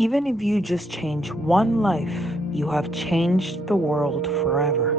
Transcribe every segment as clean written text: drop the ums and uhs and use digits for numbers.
Even if you just change one life, you have changed the world forever.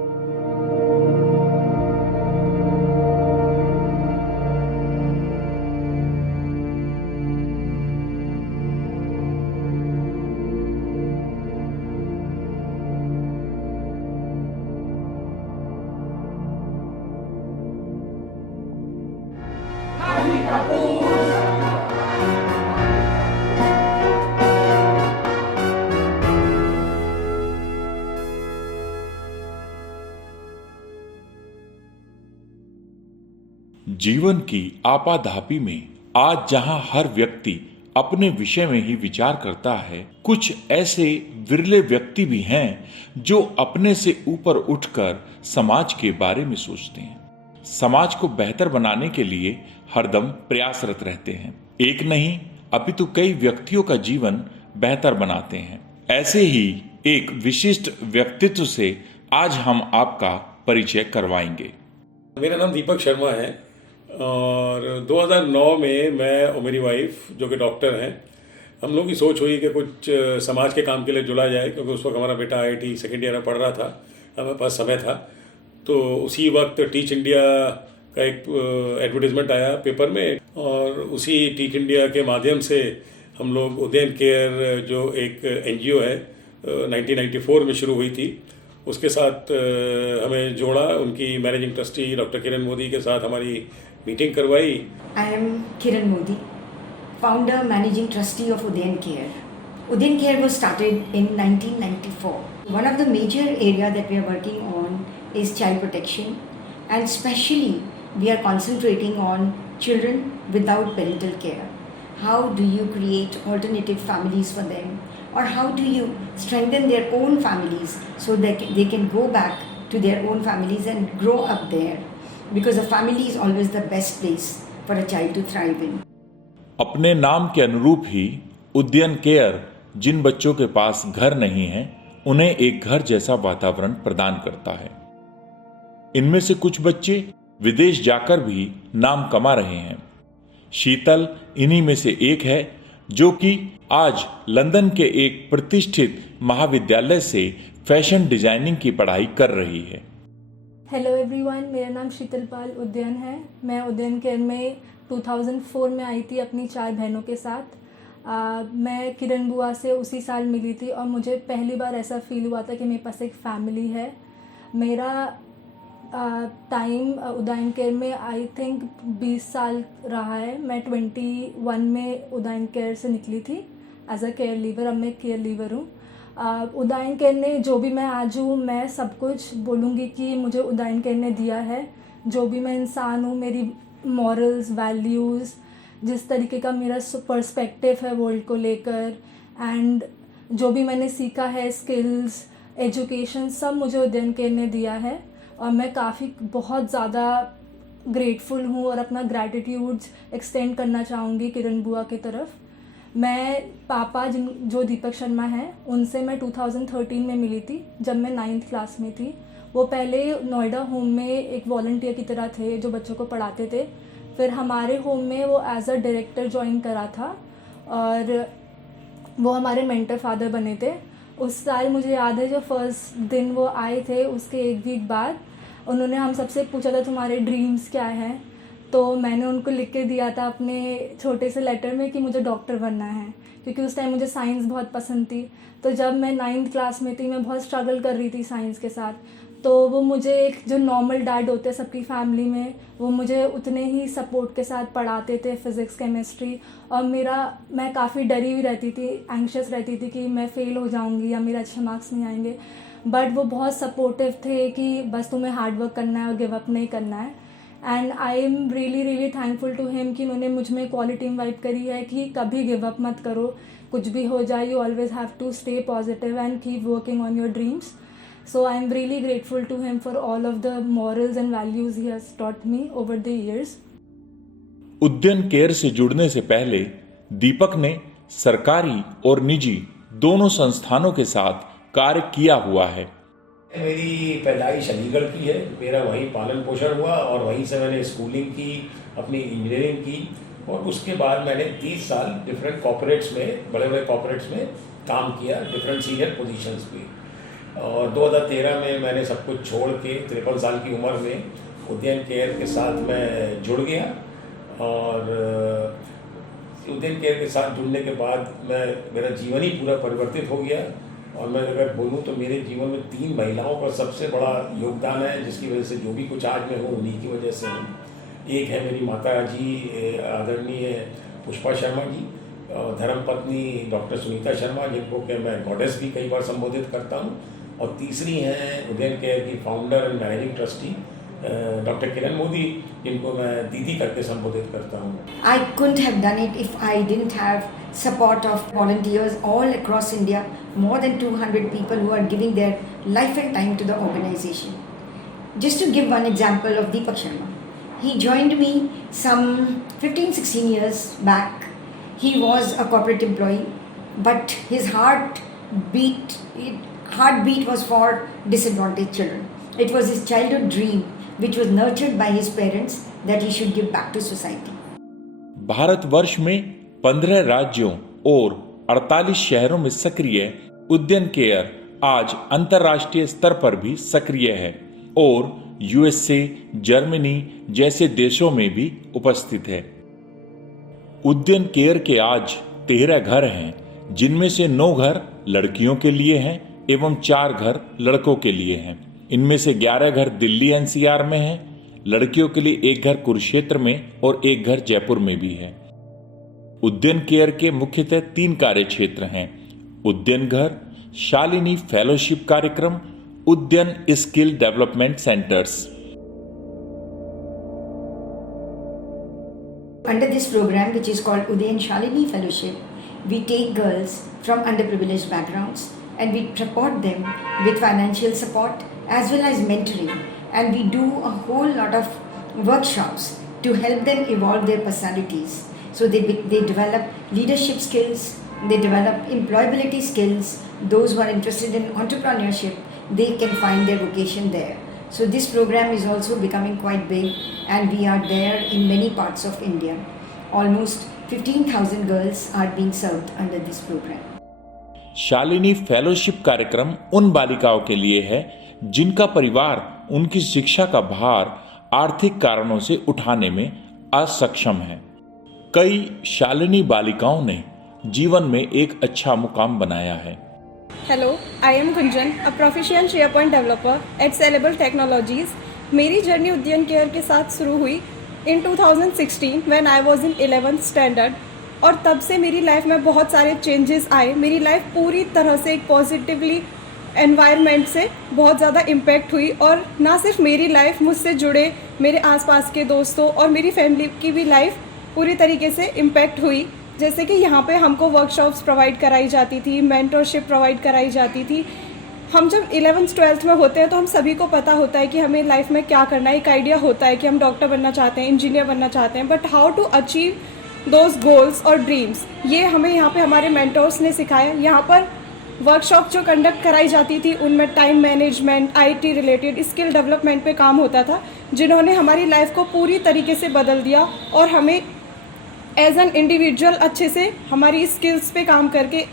जीवन की आपाधापी में आज जहां हर व्यक्ति अपने विषय में ही विचार करता है, कुछ ऐसे विरले व्यक्ति भी हैं जो अपने से ऊपर उठकर समाज के बारे में सोचते हैं, समाज को बेहतर बनाने के लिए हरदम प्रयासरत रहते हैं। एक नहीं अपितु कई व्यक्तियों का जीवन बेहतर बनाते हैं। ऐसे ही एक विशिष्ट व्यक्तित्व से आज हम आपका परिचय करवाएंगे। मेरा नाम दीपक शर्मा है और 2009 में मैं और मेरी वाइफ जो कि डॉक्टर हैं, हम लोग की सोच हुई कि कुछ समाज के काम के लिए जुड़ा जाए, क्योंकि उस वक्त हमारा बेटा आईआईटी सेकेंड ईयर में पढ़ रहा था, हमारे पास समय था। तो उसी वक्त टीच इंडिया का एक एडवर्टाइजमेंट आया पेपर में और उसी टीच इंडिया के माध्यम से हम लोग उदयन केयर जो एक एनजीओ है 1994 में शुरू हुई थी, उसके साथ हमें जोड़ा। उनकी managing trustee doctor Kiran Modi के साथ हमारी मीटिंग करवाई। I am Kiran Modi, founder managing trustee of Udayan Care. Udayan Care was started in 1994. One of the major area that we are working on is child protection, and especially we are concentrating on children without parental care. How do you create alternative families for them, or how do you strengthen their own families so that they can go back to their own families and grow up there, because a family is always the best place for a child to thrive in. अपने नाम के अनुरूप ही Udayan care जिन बच्चों के पास घर नहीं है, उन्हें एक घर जैसा वातावरण प्रदान करता है। इनमें से कुछ बच्चे विदेश जाकर भी नाम कमा रहे हैं। शीतल इन्हीं में से एक है, जो कि आज लंदन के एक प्रतिष्ठित महाविद्यालय से फैशन डिजाइनिंग की पढ़ाई कर रही है। हेलो एवरीवन, मेरा नाम शीतल पाल उद्यन है। मैं उद्यन केयर में 2004 में आई थी अपनी 4 बहनों के साथ। मैं किरण बुआ से उसी साल मिली थी और मुझे पहली बार ऐसा फील हुआ था कि मेरे पास एक फैमिली है। मेरा टाइम उदयन केयर में आई थिंक 20 साल रहा है। मैं 21 में उदयन केयर से निकली थी एज अ केयर लीवर। अब मैं केयर लीवर हूँ। उदयन केयर ने जो भी मैं आज हूँ, मैं सब कुछ बोलूँगी कि मुझे उदयन केयर ने दिया है। जो भी मैं इंसान हूँ, मेरी मॉरल्स, वैल्यूज़, जिस तरीके का मेरा पर्सपेक्टिव है वर्ल्ड को लेकर, एंड जो भी मैंने सीखा है, स्किल्स, एजुकेशन, सब मुझे उदयन केयर ने दिया है। और मैं बहुत ज़्यादा ग्रेटफुल हूँ और अपना ग्रैटिट्यूड एक्सटेंड करना चाहूँगी किरण बुआ की तरफ। मैं पापा जो दीपक शर्मा हैं, उनसे मैं 2013 में मिली थी जब मैं 9th क्लास में थी। वो पहले नोएडा होम में एक वॉलंटियर की तरह थे जो बच्चों को पढ़ाते थे। फिर हमारे होम में वो एज अ डायरेक्टर ज्वाइन करा था और वो हमारे मेंटर फादर बने थे। उस साल मुझे याद है, जो फर्स्ट दिन वो आए थे, उसके 1 वीक बाद उन्होंने हम सबसे पूछा था तुम्हारे ड्रीम्स क्या हैं। तो मैंने उनको लिख के दिया था अपने छोटे से लेटर में कि मुझे डॉक्टर बनना है, क्योंकि उस टाइम मुझे साइंस बहुत पसंद थी। तो जब मैं 9th क्लास में थी, मैं बहुत स्ट्रगल कर रही थी साइंस के साथ। तो वो मुझे एक जो नॉर्मल डैड होते हैं सबकी फैमिली में, वो मुझे उतने ही सपोर्ट के साथ पढ़ाते थे फिज़िक्स, केमिस्ट्री। और मैं काफ़ी डरी हुई रहती थी, एंग्शियस रहती थी कि मैं फ़ेल हो जाऊंगी या मेरे अच्छे मार्क्स नहीं आएंगे। बट वो बहुत सपोर्टिव थे कि बस तुम्हें हार्ड वर्क करना है और गिव अप नहीं करना है। And I am really thankful to him कि उन्होंने मुझ में क्वालिटी इन्वाइट करी है कि कभी गिव अप मत करो, कुछ भी हो जाए, you always have to stay positive and keep working on your dreams. So I am really grateful to him for all of the morals and values he has taught me over the years. Udayan care से जुड़ने से पहले दीपक ने सरकारी और निजी दोनों संस्थानों के साथ कार्य किया हुआ है। मेरी पैदाइश अलीगढ़ की है, मेरा वहीं पालन पोषण हुआ और वहीं से मैंने स्कूलिंग की, अपनी इंजीनियरिंग की और उसके बाद मैंने 30 साल डिफरेंट कॉर्पोरेट्स में, बड़े बड़े कॉर्पोरेट्स में काम किया, डिफरेंट सीनियर पोजीशंस पे। और 2013 में मैंने सब कुछ छोड़ के 53 साल की उम्र में उद्यन केयर के साथ मैं जुड़ गया। और उद्यन केयर के साथ जुड़ने के बाद मेरा जीवन ही पूरा परिवर्तित हो गया। और मैं अगर बोलूँ तो मेरे जीवन में 3 महिलाओं का सबसे बड़ा योगदान है, जिसकी वजह से जो भी कुछ आज मैं हूँ उन्हीं की वजह से हूँ। एक है मेरी माता जी आदरणीय पुष्पा शर्मा जी, धर्मपत्नी डॉक्टर सुनीता शर्मा, जिनको कि मैं गॉडेस भी कई बार संबोधित करता हूँ। और तीसरी हैं उद्यन केयर की founder and managing trustee doctor Kiran Modi, जिनको मैं दीदी करके संबोधित करता हूँ। I couldn't have done it if I didn't have support of volunteers all across India, more than 200 people who are giving their life and time to the organization. Just to give one example of Deepak Sharma, he joined me some 15-16 years back. He was a corporate employee, but his heartbeat was for disadvantaged children. It was his childhood dream, which was nurtured by his parents, that he should give back to society. Bharatvarsh में 15 राज्यों और 48 शहरों में सक्रिय Udayan care आज अंतर्राष्ट्रीय स्तर पर भी सक्रिय है और यूएसए, जर्मनी जैसे देशों में भी उपस्थित है। उद्यन केयर के आज 13 घर हैं, जिनमें से 9 घर लड़कियों के लिए हैं एवं 4 घर लड़कों के लिए हैं। इनमें से 11 घर दिल्ली एनसीआर में हैं, लड़कियों के लिए 1 घर कुरुक्षेत्र में और 1 घर जयपुर में भी है। उद्यन केयर के मुख्यतः 3 कार्य क्षेत्र हैं: उद्यन घर, शालिनी फेलोशिप कार्यक्रम, Udayan skill development centres. Under this program, which is called Udyan Shalini Fellowship, we take girls from underprivileged backgrounds and we support them with financial support as well as mentoring, and we do a whole lot of workshops to help them evolve their personalities. So they develop leadership skills, they develop employability skills. Those who are interested in entrepreneurship, they can find their vocation there. So this program is also becoming quite big, and we are there in many parts of India. Almost 15,000 girls are being served under this program. Shalini fellowship कार्यक्रम उन बालिकाओं के लिए है जिनका परिवार उनकी शिक्षा का भार आर्थिक कारणों से उठाने में असक्षम है। कई शालिनी बालिकाओं ने जीवन में एक अच्छा मुकाम बनाया है। Hello, I am Gunjan, a proficient SharePoint developer at Sellable Technologies. मेरी जर्नी उद्यन केयर के साथ शुरू हुई in 2016 when I was in 11th standard, और तब से मेरी लाइफ में बहुत सारे चेंजेस आए। मेरी लाइफ पूरी तरह से एक पॉजिटिवली एनवायरनमेंट से बहुत ज़्यादा इम्पैक्ट हुई, और ना सिर्फ मेरी लाइफ, मुझसे जुड़े मेरे आसपास के दोस्तों और मेरी फैमिली की भी लाइफ पूरी तरीके से इम्पैक्ट हुई। जैसे कि यहाँ पे हमको वर्कशॉप्स प्रोवाइड कराई जाती थी, मेंटरशिप प्रोवाइड कराई जाती थी। हम जब 11th 12th में होते हैं तो हम सभी को पता होता है कि हमें लाइफ में क्या करना है। एक आइडिया होता है कि हम डॉक्टर बनना चाहते हैं, इंजीनियर बनना चाहते हैं, but how to achieve those goals और ड्रीम्स, ये हमें यहाँ पे हमारे मेंटर्स ने सिखाया। यहाँ पर वर्कशॉप जो कंडक्ट कराई जाती थी उनमें time management, IT related skill development पे काम होता था, जिन्होंने हमारी लाइफ को पूरी तरीके से बदल दिया और हमें एज एन इंडिविजुअल अच्छे से हमारी स्किल्स पे काम करके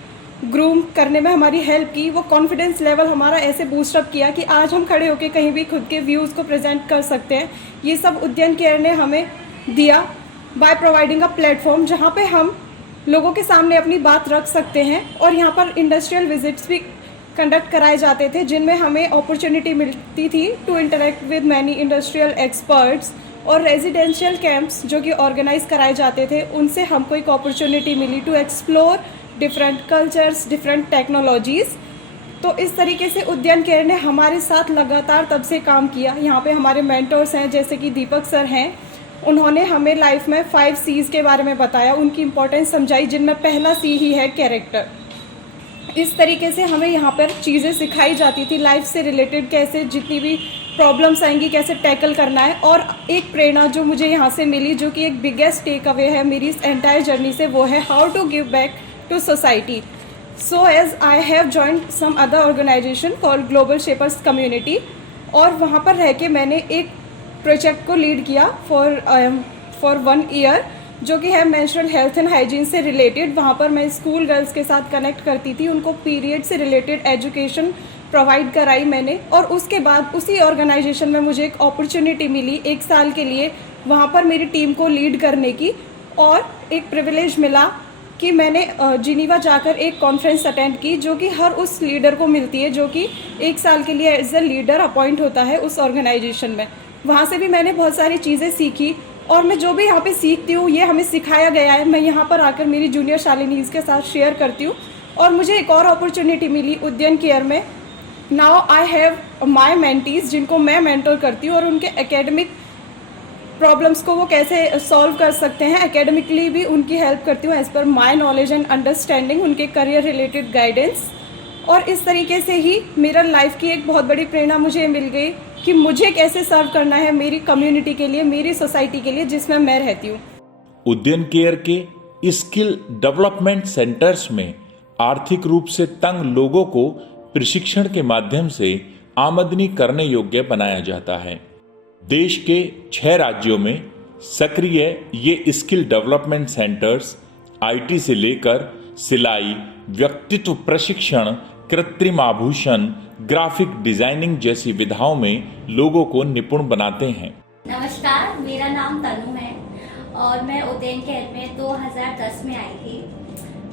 ग्रूम करने में हमारी हेल्प की। वो कॉन्फिडेंस लेवल हमारा ऐसे बूस्टअप किया कि आज हम खड़े होकर कहीं भी खुद के व्यूज़ को प्रेजेंट कर सकते हैं। ये सब उद्यन केयर ने हमें दिया बाय प्रोवाइडिंग अ प्लेटफॉर्म जहाँ पे हम लोगों के सामने अपनी बात रख सकते हैं। और यहाँ पर इंडस्ट्रियल विजिट्स भी कंडक्ट कराए जाते थे, जिनमें हमें अपॉर्चुनिटी मिलती थी to interact with many industrial experts. और रेजिडेंशियल कैंप्स जो कि ऑर्गेनाइज कराए जाते थे, उनसे हमको एक अपॉर्चुनिटी मिली to explore different cultures, different technologies. तो इस तरीके से उद्यन केयर ने हमारे साथ लगातार तब से काम किया। यहाँ पे हमारे मेंटर्स हैं, जैसे कि दीपक सर हैं, उन्होंने हमें लाइफ में 5 C's के बारे में बताया, उनकी इम्पोर्टेंस समझाई, जिनमें पहला C ही है कैरेक्टर। इस तरीके से हमें यहाँ पर चीज़ें सिखाई जाती थी लाइफ से रिलेटेड, कैसे जितनी भी प्रॉब्लम्स आएंगी कैसे टैकल करना है। और एक प्रेरणा जो मुझे यहाँ से मिली, जो कि एक बिगेस्ट टेक अवे है मेरी इस एंटायर जर्नी से, वो है how to give back to society. So as I have joined some other organisation called global shapers community, और वहाँ पर रह के मैंने एक प्रोजेक्ट को लीड किया फॉर 1 ईयर, जो कि है मेंस्ट्रुअल हेल्थ एंड हाइजीन से रिलेटेड। वहाँ पर मैं स्कूल गर्ल्स के साथ कनेक्ट करती थी, उनको पीरियड से रिलेटेड एजुकेशन प्रोवाइड कराई मैंने। और उसके बाद उसी ऑर्गेनाइजेशन में मुझे एक अपॉर्चुनिटी मिली 1 साल के लिए वहाँ पर मेरी टीम को लीड करने की, और एक प्रिविलेज मिला कि मैंने जिनीवा जाकर एक कॉन्फ्रेंस अटेंड की, जो कि हर उस लीडर को मिलती है जो कि 1 साल के लिए एज अ लीडर अपॉइंट होता है उस ऑर्गेनाइजेशन में। वहाँ से भी मैंने बहुत सारी चीज़ें सीखी, और मैं जो भी यहाँ पे सीखती हूँ ये हमें सिखाया गया है, मैं यहाँ पर आकर मेरी जूनियर शालिनीज़ के साथ शेयर करती हूँ। और मुझे एक और अपॉर्चुनिटी मिली उद्यन केयर में। Now I have my mentees जिनको मैं मेंटर करती हूँ, और उनके एकेडमिक प्रॉब्लम्स को वो कैसे सॉल्व कर सकते हैं, एकेडमिकली भी उनकी हेल्प करती हूँ as per my knowledge and understanding, उनके करियर रिलेटेड गाइडेंस। और इस तरीके से ही मेरा लाइफ की एक बहुत बड़ी प्रेरणा मुझे मिल गई कि मुझे कैसे सर्व करना है मेरी कम्युनिटी के लिए, मेरी सोसाइटी के लिए जिसमें मैं रहती हूँ। उद्यन केयर के स्किल डेवलपमेंट सेंटर्स में आर्थिक रूप से तंग लोगों को प्रशिक्षण के माध्यम से आमदनी करने योग्य बनाया जाता है। देश के 6 राज्यों में सक्रिय ये स्किल डेवलपमेंट सेंटर्स आईटी से लेकर सिलाई, व्यक्तित्व प्रशिक्षण, कृत्रिम आभूषण, ग्राफिक डिजाइनिंग जैसी विधाओं में लोगों को निपुण बनाते हैं। नमस्कार, मेरा नाम तनु है और मैं उद्यन केयर में 2010 में आई थी।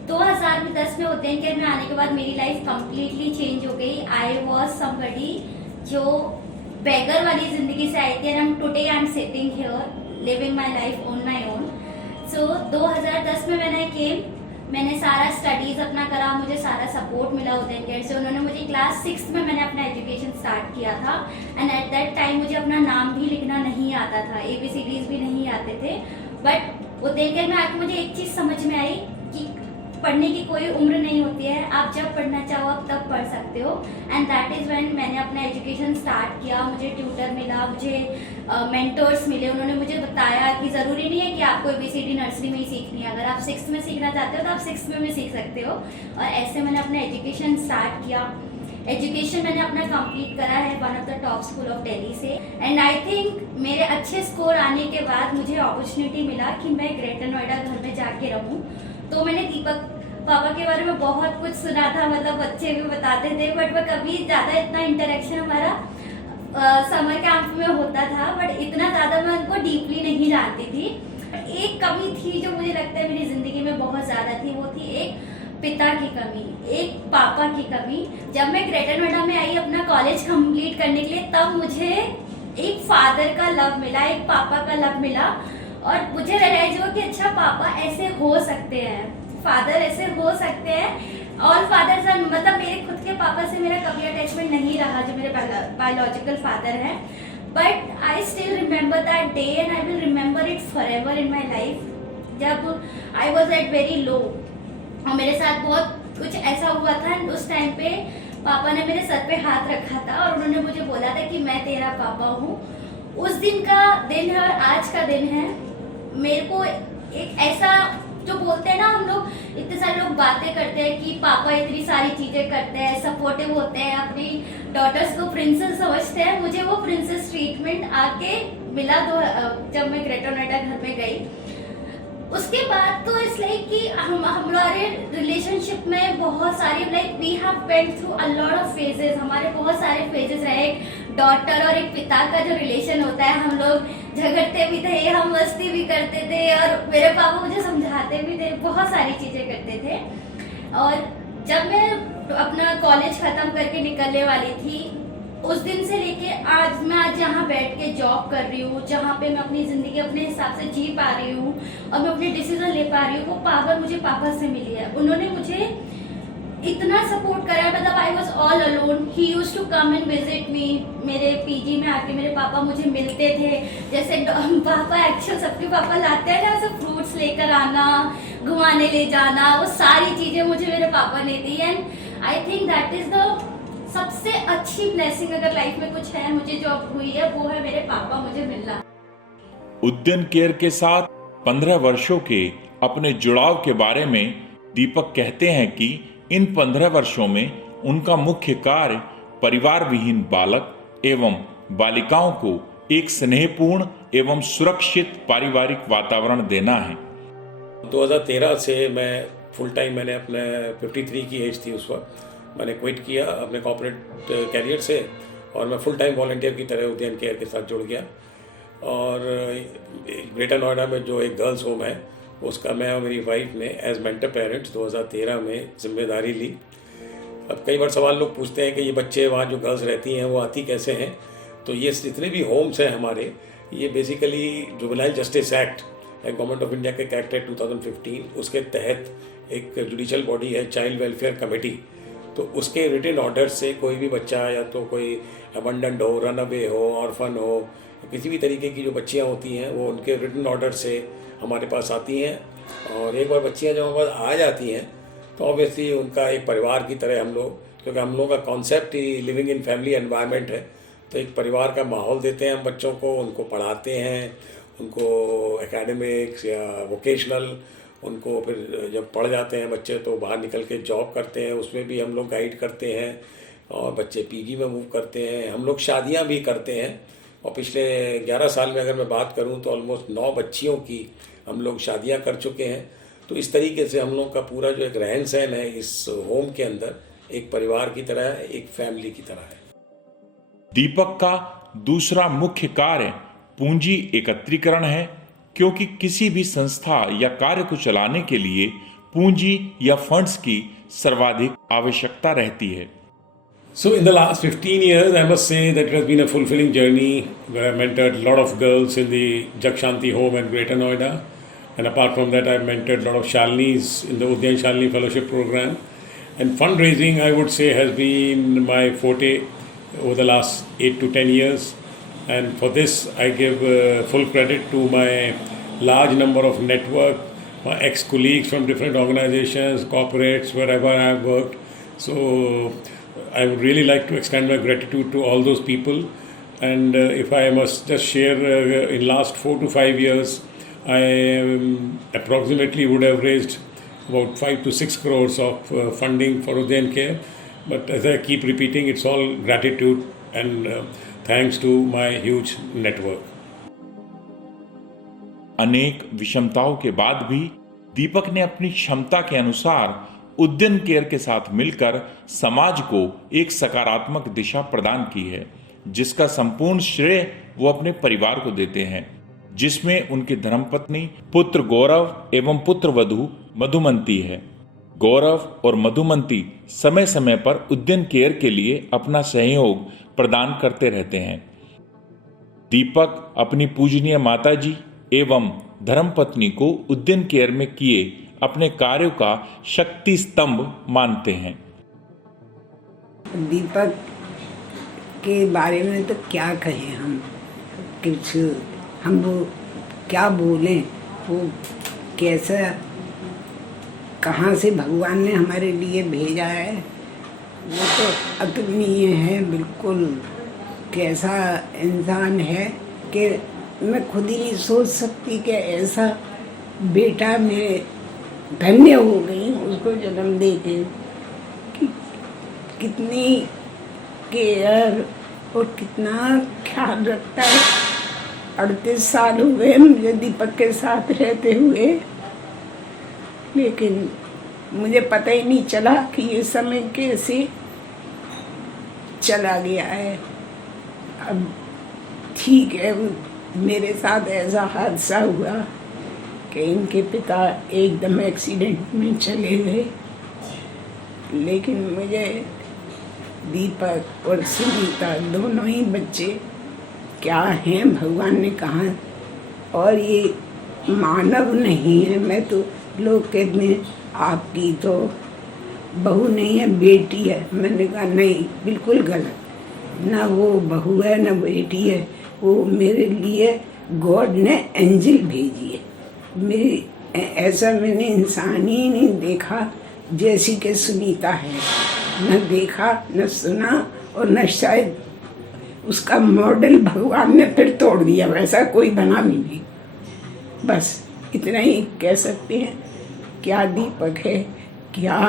2010 में उद्यन केयर में आने के बाद मेरी लाइफ कम्प्लीटली चेंज हो गई। आई वॉज समबडी जो बेगर वाली जिंदगी से आई थी, and today I am sitting here living my life on my own. So 2010 में मैंने सारा स्टडीज अपना करा, मुझे सारा सपोर्ट मिला उद्यन केयर से। उन्होंने मुझे क्लास 6 में मैंने अपना एजुकेशन स्टार्ट किया था, एंड एट दैट टाइम मुझे अपना नाम भी लिखना नहीं आता था, ABCDs भी नहीं आते थे। बट उद्यन केयर में आके मुझे एक चीज़ समझ में आई कि पढ़ने की कोई उम्र नहीं होती है, आप जब पढ़ना चाहो आप तब पढ़ सकते हो। एंड दैट इज़ व्हेन मैंने अपना एजुकेशन स्टार्ट किया। मुझे ट्यूटर मिला, मुझे मेंटर्स मिले, उन्होंने मुझे बताया कि ज़रूरी नहीं है कि आपको ABCD नर्सरी में ही सीखनी है, अगर आप 6th में सीखना चाहते हो तो आप 6th में भी सीख सकते हो। और ऐसे मैंने अपना एजुकेशन स्टार्ट किया। एजुकेशन मैंने अपना कंप्लीट करा है one of the top school of Delhi से। एंड आई थिंक मेरे अच्छे स्कोर आने के बाद मुझे अपॉर्चुनिटी मिला कि मैं ग्रेटर नोएडा घर में जाके रहूँ। तो मैंने दीपक पापा के बारे में बहुत कुछ सुना था, मतलब बच्चे भी बताते थे, बट मैं कभी ज़्यादा इतना इंटरेक्शन हमारा समर कैंप में होता था, बट इतना ज़्यादा मैं उनको डीपली नहीं जानती थी। एक कमी थी जो मुझे लगता है मेरी ज़िंदगी में बहुत ज़्यादा थी, वो थी एक पिता की कमी, एक पापा की कमी। जब मैं ग्रेटर नोएडा में आई अपना कॉलेज कंप्लीट करने के लिए, तब मुझे एक फादर का लव मिला, एक पापा का लव मिला, और मुझे रियलाइज हुआ कि अच्छा पापा ऐसे हो सकते हैं, फादर ऐसे हो सकते हैं। ऑल फादर्स आर, मतलब मेरे खुद के पापा से मेरा कभी अटैचमेंट नहीं रहा जो मेरे बायोलॉजिकल फादर हैं, but I still remember that day and I will remember it forever in my life. जब I was at very low और मेरे साथ बहुत कुछ ऐसा हुआ था, उस टाइम पे पापा ने मेरे सर पे हाथ रखा था और उन्होंने मुझे बोला था कि मैं तेरा पापा हूँ। उस दिन का दिन है और आज का दिन है, मेरे को एक ऐसा जो बोलते हैं ना, हम लोग इतने सारे लोग बातें करते हैं कि पापा इतनी सारी चीजें करते हैं, सपोर्टिव होते हैं, अपनी डॉटर्स को प्रिंसेस समझते हैं, मुझे वो प्रिंसेस ट्रीटमेंट आके मिला जब मैं ग्रेटर नोएडा घर में गई। उसके बाद तो इस लाइक कि हमारे रिलेशनशिप में बहुत सारी like we have went through a lot of phases, हमारे बहुत सारे फेजेस रहे। एक डॉटर और एक पिता का जो रिलेशन होता है, हम लोग झगड़ते भी थे, हम मस्ती भी करते थे, और मेरे पापा मुझे समझाते भी थे, बहुत सारी चीजें करते थे। और जब मैं अपना कॉलेज खत्म करके निकलने वाली थी, उस दिन से लेके आज यहाँ बैठ के जॉब कर रही हूँ, जहाँ पे मैं अपनी जिंदगी अपने हिसाब से जी पा रही हूँ और मैं अपने डिसीजन ले पा रही हूँ, वो पावर मुझे पापा से मिली है। उन्होंने मुझे इतना सपोर्ट करा, मतलब I was all alone. He used to come and visit me. मेरे पीजी में आके मेरे पापा मुझे मिलते थे, जैसे पापा एक्चुअल सबके पापा लाते हैं ना, सब फ्रूट्स लेकर आना, घुमाने ले जाना, वो सारी चीजें मुझे मेरे पापा ने दी। And I think that is the सबसे अच्छी ब्लेसिंग अगर लाइफ में कुछ है मुझे जो अब हुई है, वो है मेरे पापा मुझे मिलना। उद्यन केयर के साथ 15 वर्षों के अपने जुड़ाव के बारे में दीपक कहते हैं कि इन 15 वर्षों में उनका मुख्य कार्य परिवार विहीन बालक एवं बालिकाओं को एक स्नेहपूर्ण एवं सुरक्षित पारिवारिक वातावरण देना है। 2013 से मैं फुल टाइम, मैंने अपने 53 की एज थी उस वक्त, मैंने क्विट किया अपने कॉर्पोरेट कैरियर से और मैं फुल टाइम वॉलंटियर की तरह उद्यान केयर के साथ जुड़ गया। और ग्रेटर नोएडा में जो एक गर्ल्स होम है उसका मैं और मेरी वाइफ ने एज मेंटर पेरेंट्स 2013 में जिम्मेदारी ली। अब कई बार सवाल लोग पूछते हैं कि ये बच्चे वहाँ जो गर्ल्स रहती हैं वो आती कैसे हैं। तो ये जितने भी होम्स हैं हमारे, ये basically juvenile justice act, government of India के एक्ट है 2015, उसके तहत एक जुडिशल बॉडी है चाइल्ड वेलफेयर कमेटी। तो उसके रिटन ऑर्डर से कोई भी बच्चा या तो कोई अबंडेंट हो, रन अवे हो, ऑर्फन हो, किसी भी तरीके की जो बच्चियाँ होती हैं वो उनके रिटन ऑर्डर से हमारे पास आती हैं। और एक बार बच्चियाँ जब हमारे पास आ जाती हैं तो ऑब्वियसली उनका एक परिवार की तरह हम लोग, क्योंकि हम लोगों का concept he living in family environment है, तो एक परिवार का माहौल देते हैं हम बच्चों को, उनको पढ़ाते हैं, उनको एकेडमिक्स या वोकेशनल, उनको फिर जब पढ़ जाते हैं बच्चे तो बाहर निकल के जॉब करते हैं, उसमें भी हम लोग गाइड करते हैं। और बच्चे पीजी में मूव करते हैं, हम लोग शादियां भी करते हैं। और पिछले 11 साल में अगर मैं बात करूं तो ऑलमोस्ट 9 बच्चियों की हम लोग शादियां कर चुके हैं। तो इस तरीके से हम लोग का पूरा जो एक रहन सहन है इस होम के अंदर एक परिवार की तरह है, एक फैमिली की तरह है। दीपक का दूसरा मुख्य कार्य पूंजी एकत्रीकरण है, क्योंकि किसी भी संस्था या कार्य को चलाने के लिए पूंजी या फंड्स की सर्वाधिक आवश्यकता रहती है। So in the last 15 years, I must say that it has been a fulfilling journey where I mentored a lot of girls in the Jagshanti home at Greater Noida. And apart from that, I've mentored a lot of Shalnis in the Udyan Shalini Fellowship Program. And fundraising, I would say, has been my forte over the last 8 to 10 years. And for this, I give full credit to my large number of network, my ex-colleagues from different organizations, corporates, wherever I have worked. So I would really like to extend my gratitude to all those people. And if I must just share, in last 4 to 5 years, I approximately would have raised about 5 to 6 crores of funding for Udyan Care. But as I keep repeating, it's all gratitude and thanks to my huge network. अनेक विषमताओं के बाद भी दीपक ने अपनी क्षमता के अनुसार उद्यन केयर के साथ मिलकर समाज को एक सकारात्मक दिशा प्रदान की है, जिसका संपूर्ण श्रेय वो अपने परिवार को देते हैं, जिसमें उनकी धर्मपत्नी, पुत्र गौरव एवं पुत्र वधू मधुमंती है। गौरव और मधुमंती समय समय पर उद्यन केयर के लिए अपना सहयोग प्रदान करते रहते हैं। दीपक अपनी पूजनीय माताजी एवं धर्मपत्नी को उद्यन केयर में किए अपने कार्यों का शक्ति स्तंभ मानते हैं। दीपक के बारे में तो क्या कहें हम, कुछ हम वो क्या बोलें, वो कैसा, कहाँ से भगवान ने हमारे लिए भेजा है, वो तो अतुलनीय है बिल्कुल। कैसा इंसान है कि मैं खुद ही नहीं सोच सकती कि ऐसा बेटा मेरे धन्य हो गई उसको जन्म दे के। कि कितनी केयर और कितना ख्याल रखता है। 38 साल हो गए मुझे दीपक के साथ रहते हुए, लेकिन मुझे पता ही नहीं चला कि ये समय कैसे चला गया है। अब ठीक है, मेरे साथ ऐसा हादसा हुआ कि इनके पिता एकदम एक्सीडेंट में चले गए, लेकिन मुझे दीपक और सुनीता दोनों ही बच्चे क्या हैं भगवान ने कहा, और ये मानव नहीं है। मैं तो लोग कहते हैं आपकी तो बहू नहीं है बेटी है, मैंने कहा नहीं, बिल्कुल गलत, ना वो बहू है ना बेटी है, वो मेरे लिए गॉड ने एंजल भेजी है। मेरी ऐसा मैंने इंसान ही नहीं देखा जैसी कि सुनीता है, न देखा न सुना, और न शायद उसका मॉडल भगवान ने फिर तोड़ दिया, वैसा कोई बना भी नहीं। बस इतना ही कह सकते हैं। क्या दीपक है, क्या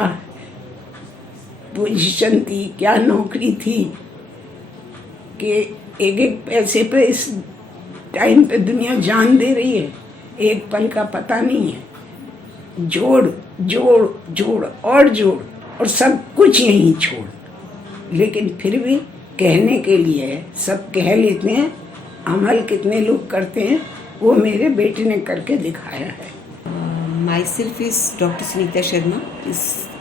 पोजीशन थी, क्या नौकरी थी कि एक एक पैसे पे इस टाइम पे दुनिया जान दे रही है, एक पल का पता नहीं है। जोड़ जोड़ जोड़ और जोड़ और सब कुछ यहीं छोड़, लेकिन फिर भी कहने के लिए सब कह लेते हैं, अमल कितने लोग करते हैं वो मेरे बेटे ने करके दिखाया है। My self is doctor Sunita Sharma.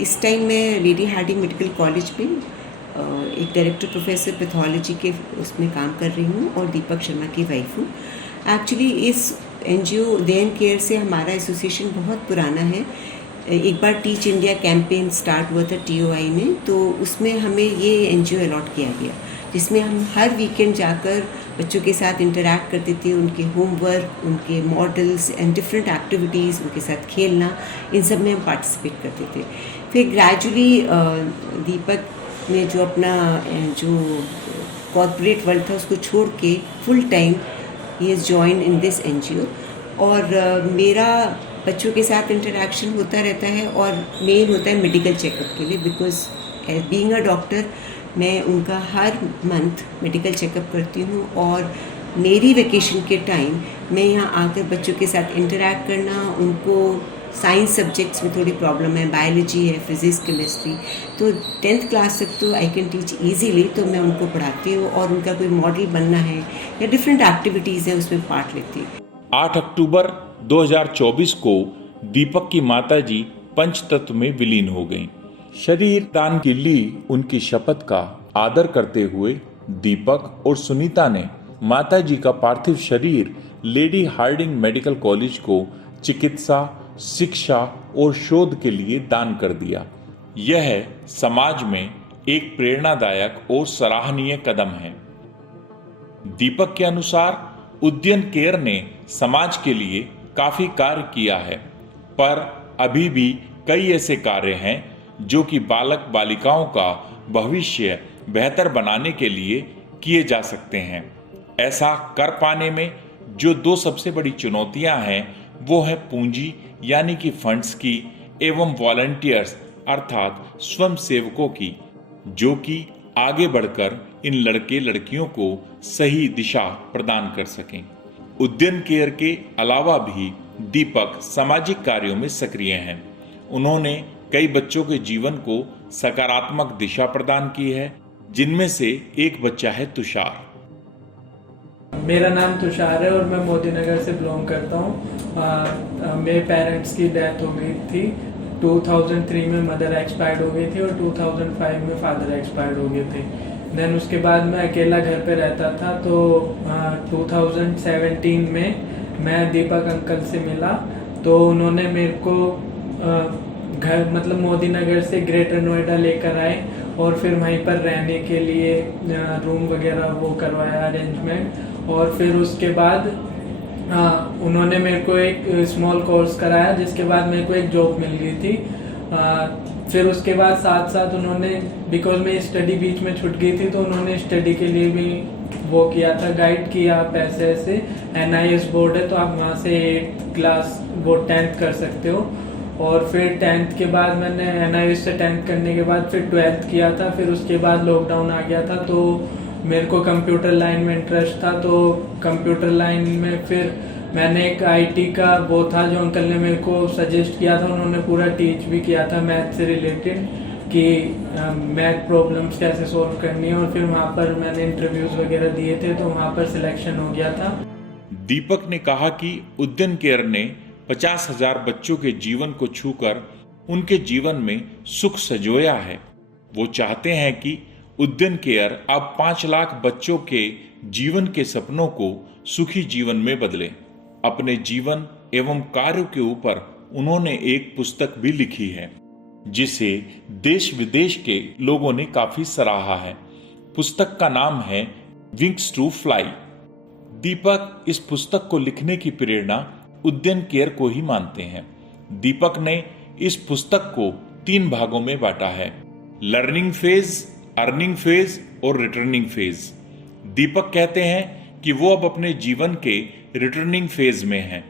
इस टाइम मैं लेडी हार्डिंग मेडिकल कॉलेज में एक डायरेक्टर प्रोफेसर पैथोलॉजी के उसमें काम कर रही हूँ और दीपक शर्मा की वाइफ हूँ। एक्चुअली इस NGO उदयन केयर से हमारा एसोसिएशन बहुत पुराना है। एक बार टीच इंडिया कैंपेन स्टार्ट हुआ था TOI में, तो उसमें हमें ये NGO अलॉट किया गया, जिसमें हम हर वीकेंड जाकर बच्चों के साथ इंटरैक्ट करते थे, उनके होमवर्क, उनके मॉडल्स एंड डिफरेंट एक्टिविटीज़, उनके साथ खेलना, इन सब में हम पार्टिसिपेट करते थे। फिर ग्रेजुअली दीपक ने जो अपना जो कॉर्पोरेट वर्ल्ड था उसको छोड़ के full time he is join in this NGO। और मेरा बच्चों के साथ इंटरेक्शन होता रहता है और मेन होता है मेडिकल चेकअप के लिए, बिकॉज बीइंग अ डॉक्टर मैं उनका हर मंथ मेडिकल चेकअप करती हूँ। और मेरी वेकेशन के टाइम मैं यहाँ आकर बच्चों के साथ इंटरेक्ट करना, उनको साइंस सब्जेक्ट्स में थोड़ी प्रॉब्लम है, बायोलॉजी है, फिजिक्स, केमिस्ट्री, तो 10th क्लास तक तो आई कैन टीच ईजीली, तो मैं उनको पढ़ाती हूँ और उनका कोई मॉडल बनना है या डिफरेंट एक्टिविटीज़ हैं उसमें पार्ट लेती हूँ। 8 अक्टूबर 2024 को दीपक की माताजी पंचतत्व में विलीन हो गईं। शरीर दान की ली उनकी शपथ का आदर करते हुए दीपक और सुनीता ने माताजी का पार्थिव शरीर लेडी हार्डिंग मेडिकल कॉलेज को चिकित्सा, शिक्षा और शोध के लिए दान कर दिया। यह समाज में एक प्रेरणादायक और सराहनीय कदम है। दीपक के अनुसार उदयन केयर ने समाज के लिए काफी कार्य किया है, पर अभी भी कई ऐसे कार्य हैं जो कि बालक बालिकाओं का भविष्य बेहतर बनाने के लिए किए जा सकते हैं। ऐसा कर पाने में जो 2 सबसे बड़ी चुनौतियां हैं वो है पूंजी यानी कि फंड्स की एवं वॉलंटियर्स अर्थात स्वयं सेवकों की, जो कि आगे बढ़कर इन लड़के लड़कियों को सही दिशा प्रदान कर सकें। उदयन केयर के अलावा भी दीपक सामाजिक कार्यों में सक्रिय हैं। उन्होंने कई बच्चों के जीवन को सकारात्मक दिशा प्रदान की है, जिनमें से एक बच्चा है तुषार। मेरा नाम तुषार है और मैं मोदी नगर से बिलोंग करता हूँ। मेरे पेरेंट्स की डेथ हो गई थी। 2003 में मदर एक्सपायर्ड हो गई थी और 2005 में फादर एक्सपायर्ड हो गए थे। देन उसके बाद मैं अकेला घर पे रहता था, तो 2017 में मैं दीपक अंकल से मिला, तो उन्होंने मेरे को घर मतलब मोदी नगर से ग्रेटर नोएडा लेकर आए और फिर वहीं पर रहने के लिए रूम वगैरह वो करवाया अरेंजमेंट। और फिर उसके बाद उन्होंने मेरे को एक स्मॉल कोर्स कराया, जिसके बाद मेरे को एक जॉब मिल गई थी। फिर उसके बाद साथ साथ उन्होंने, बिकॉज मेरी स्टडी बीच में छूट गई थी, तो उन्होंने स्टडी के लिए भी वो किया था, गाइड किया। आप ऐसे NIS बोर्ड है, तो आप वहाँ से 8th क्लास वो 10th कर सकते हो। और फिर 10th के बाद मैंने NIS से 10th करने के बाद फिर 12th किया था। फिर उसके बाद लॉकडाउन आ गया था, तो मेरे को कंप्यूटर लाइन में इंटरेस्ट था, तो कंप्यूटर लाइन में फिर मैंने एक IT का वो था जो अंकल ने मेरे को सजेस्ट किया था, उन्होंने पूरा टीच भी किया था मैथ से रिलेटेड कि मैथ प्रॉब्लम्स कैसे सॉल्व करनी है। और फिर वहाँ पर मैंने इंटरव्यूज वगैरह दिए थे, तो वहाँ पर सिलेक्शन हो गया था। दीपक ने कहा कि उदयन केयर ने 50,000 बच्चों के जीवन को छूकर उनके जीवन में सुख संजोया है। वो चाहते हैं कि उदयन केयर अब 5 लाख बच्चों के जीवन के सपनों को सुखी जीवन में बदले। अपने जीवन एवं कार्यों के ऊपर उन्होंने एक पुस्तक भी लिखी है, जिसे देश विदेश के लोगों ने काफी सराहा है। पुस्तक का नाम है विंग्स टू फ्लाई। दीपक इस पुस्तक को लिखने की प्रेरणा उदयन केयर को ही मानते हैं। दीपक ने इस पुस्तक को 3 भागों में बांटा है, लर्निंग फेज, अर्निंग फेज और रिटर्निंग फेज। दीपक कहते हैं कि वो अब अपने जीवन के रिटर्निंग फेज में हैं।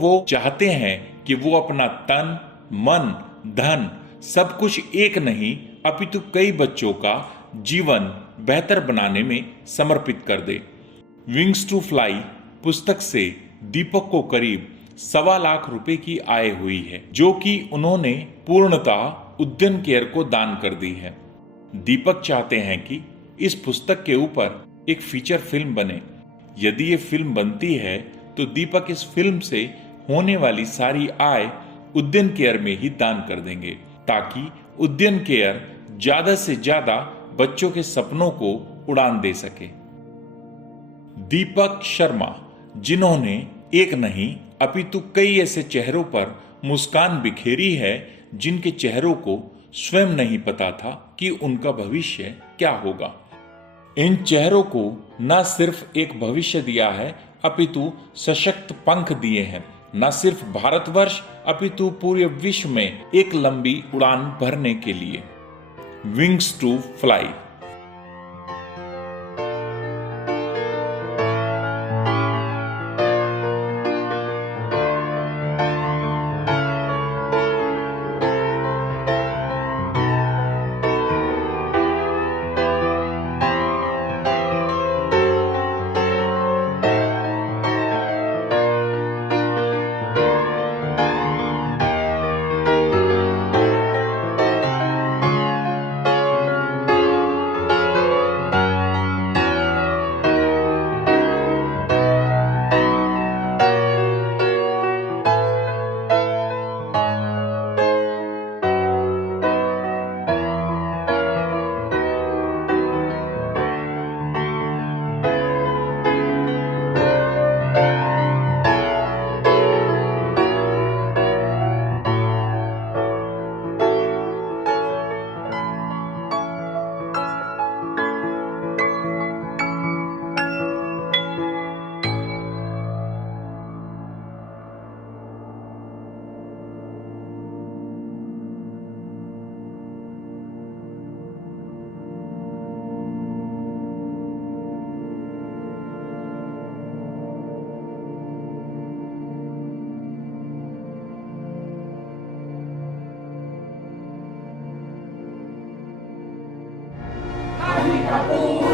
वो चाहते हैं कि वो अपना तन, मन, धन सब कुछ एक नहीं अपितु कई बच्चों का जीवन बेहतर बनाने में समर्पित कर दे। विंग्स टू फ्लाई पुस्तक से दीपक को करीब ₹1.25 लाख की आय हुई है, जो कि उन्होंने पूर्णतः उद्यन केयर को दान कर दी है। दीपक चाहते हैं कि इस पुस्तक के ऊपर एक फीचर फिल्म बने। यदि ये फिल्म बनती है तो दीपक इस फिल्म से होने वाली सारी आय उद्यन केयर में ही दान कर देंगे, ताकि उद्यन केयर ज्यादा से ज्यादा बच्चों के सपनों को उड़ान दे सके। दीपक शर्मा, जिन्होंने एक नहीं अपितु कई ऐसे चेहरों पर मुस्कान बिखेरी है जिनके चेहरों को स्वयं नहीं पता था कि उनका भविष्य क्या होगा। इन चेहरों को न सिर्फ एक भविष्य दिया है अपितु सशक्त पंख दिए हैं, न सिर्फ भारतवर्ष अपितु पूरे विश्व में एक लंबी उड़ान भरने के लिए। Wings to fly. Kapoor.